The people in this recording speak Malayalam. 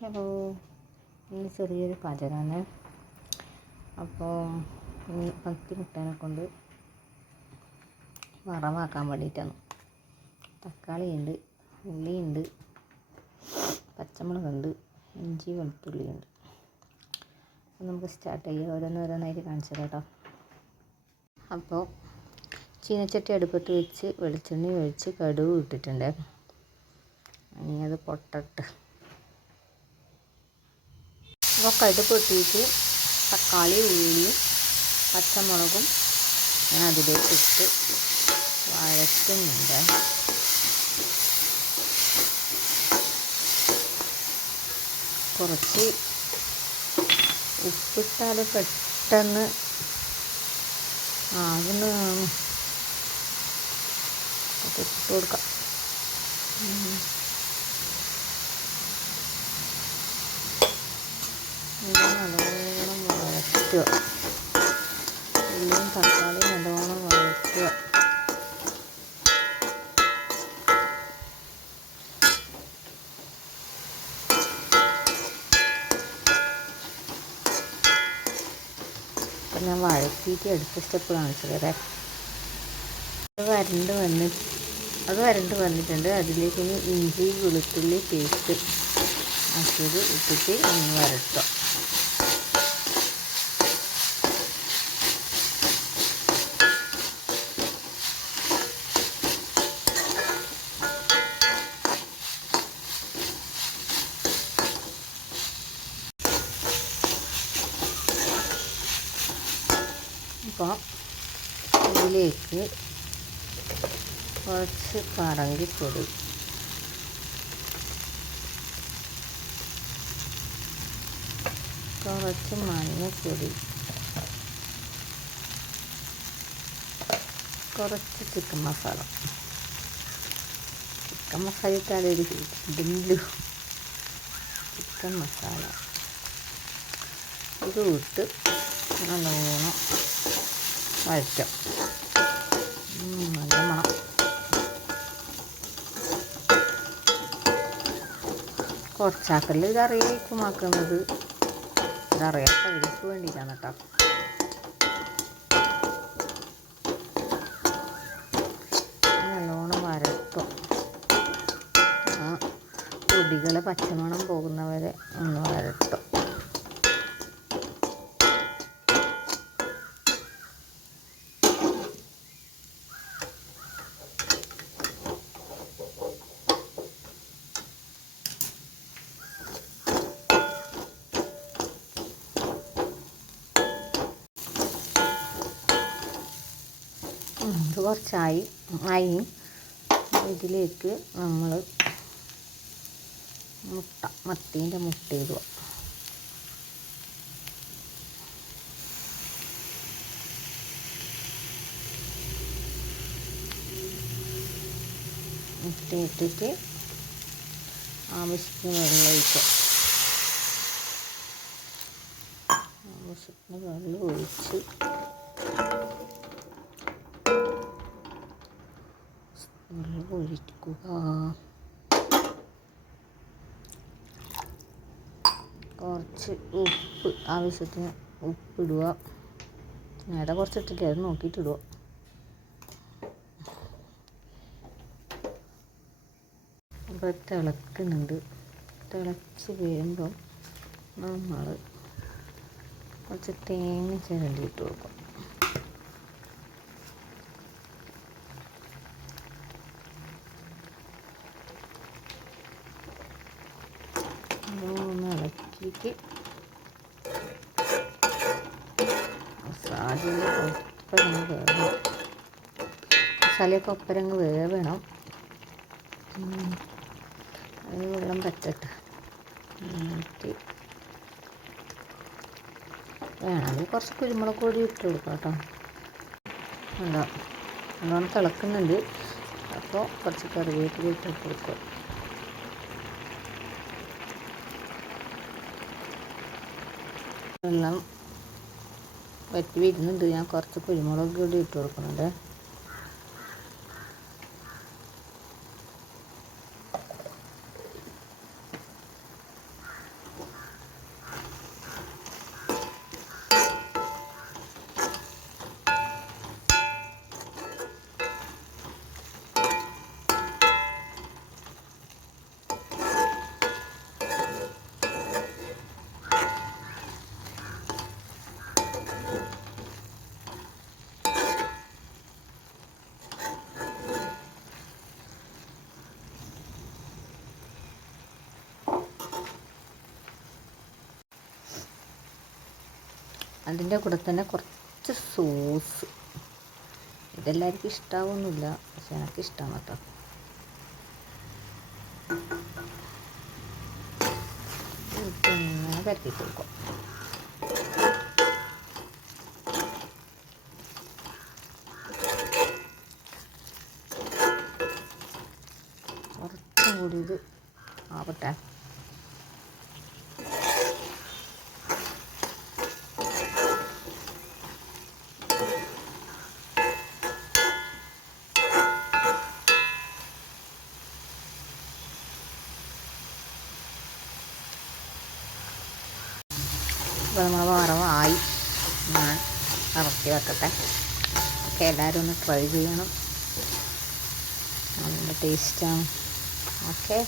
ഹലോ ഇന്ന് ചെറിയൊരു പാചകമാണ് അപ്പോൾ പത്തി മുട്ടേനെ കൊണ്ട് വറവാക്കാൻ വേണ്ടിയിട്ടാണ്. തക്കാളിയുണ്ട് ഉള്ളിയുണ്ട് പച്ചമുളകുണ്ട് ഇഞ്ചി വെളുത്തുള്ളിയുണ്ട്. അപ്പോൾ നമുക്ക് സ്റ്റാർട്ട് ചെയ്യാം. ഓരോന്നോരോന്നായിട്ട് കാണിച്ചു കേട്ടോ. അപ്പോൾ ചീനച്ചട്ടി അടുപ്പത്ത് വെച്ച് വെളിച്ചെണ്ണ ഒഴിച്ച് കടുവ് ഇട്ടിട്ടുണ്ട്. ഇനി അത് പൊട്ടട്ട്. അപ്പോൾ കടുക് പൊട്ടിയിട്ട് തക്കാളി ഉള്ളിയും പച്ചമുളകും ഞാൻ അതിലേക്ക് ഇട്ട് വഴറ്റുന്നുണ്ട്. കുറച്ച് ഉപ്പിട്ടാൽ പെട്ടെന്ന് ആ അതൊന്ന് ഇട്ട് കൊടുക്കാം ഇത് നല്ലോണം വഴറ്റുക. ഉള്ളിയും തക്കാളിയും നല്ലോണം വഴറ്റുക. ഞാൻ വഴറ്റിയിട്ട് എടുത്ത സ്റ്റെപ്പ് കാണിച്ചു അത് വരണ്ട് വന്ന് അത് വരണ്ട് വന്നിട്ടുണ്ട്. അതിലേക്ക് ഇഞ്ചി വെളുത്തുള്ളി പേസ്റ്റ് ആക്കിയത് ഇട്ടിട്ട് ഒന്ന് വരട്ടുക. അപ്പോൾ ഇതിലേക്ക് കുറച്ച് പറങ്കിപ്പൊടി. കുറച്ച് മഞ്ഞൾപ്പൊടി കുറച്ച് ചിക്കൻ മസാല. ചിക്കൻ മസാല ഇട്ടാലൊരു ഇടുന്നു ചിക്കൻ മസാല. ഇത് ഇട്ട് നല്ലോണം വഴറ്റാം നല്ല മണം. കുറച്ചാക്കൽ ഇതറിയായിരിക്കും ആക്കുന്നത് ഇതറിയാത്തവർക്ക് വേണ്ടിയിട്ടാണ് കേട്ടോ. നല്ലോണം വരട്ടും. ആ പൊടികളെ പച്ചമണം പോകുന്നവരെ ഒന്ന് വരട്ടും. ഇത് കുറച്ചായി. ആയി. ഇതിലേക്ക് നമ്മൾ മുട്ട മത്തീന്റെ മുട്ട ഇടുക. മുട്ട ഇട്ടിട്ട് ആവശ്യത്തിന് വെള്ളം ഒഴിക്കുക. ആവശ്യത്തിന് വെള്ളം ഒഴിച്ച് വെള്ളം ഒഴിക്കുക കുറച്ച് ഉപ്പ് ആവശ്യത്തിന് ഉപ്പിടുക. നേരെ കുറച്ച് ഇട്ടിട്ട് അത് നോക്കിയിട്ട് ഇടുക അപ്പോൾ തിളക്കുന്നുണ്ട്. തിളച്ച് വരുമ്പം നമ്മൾ കുറച്ച് തേങ്ങ ചിരണ്ടി ഇട്ട് കൊടുക്കും ഒന്ന് ഒപ്പരങ്ങ് വേവണം. മസാലയൊക്കെ ഒപ്പരങ്ങ് വേവണം. അത് വെള്ളം പറ്റട്ടെ. വേണമെങ്കിൽ കുറച്ച് കുരുമുളക് പൊടി ഇട്ട് കൊടുക്കാം കേട്ടോ. ഉണ്ടോ നല്ലോണം തിളക്കുന്നുണ്ട്. അപ്പോൾ കുറച്ച് കറിവേപ്പില ഇട്ട് കൊടുക്കുക വെള്ളം വറ്റി വരുന്നുണ്ട്. ഞാൻ കുറച്ച് കുരുമുളക് കൂടി ഇട്ട് കൊടുക്കുന്നുണ്ട്. അതിന്റെ കൂടെ തന്നെ കുറച്ച് സോസ്. ഇതെല്ലാവർക്കും ഇഷ്ടാവൊന്നുമില്ല പക്ഷെ എനിക്ക് ഇഷ്ടമാണ് കേട്ടോ പരത്തി കൊടുക്കും. കുറച്ചും കൂടി ഇത് ആവട്ടെ. അപ്പോൾ നമ്മൾ വറവായി ഞാൻ ഇറക്കി വെക്കട്ടെ ഒക്കെ എല്ലാവരും ഒന്ന് ട്രൈ ചെയ്യണം നല്ല ടേസ്റ്റാണ് ഓക്കെ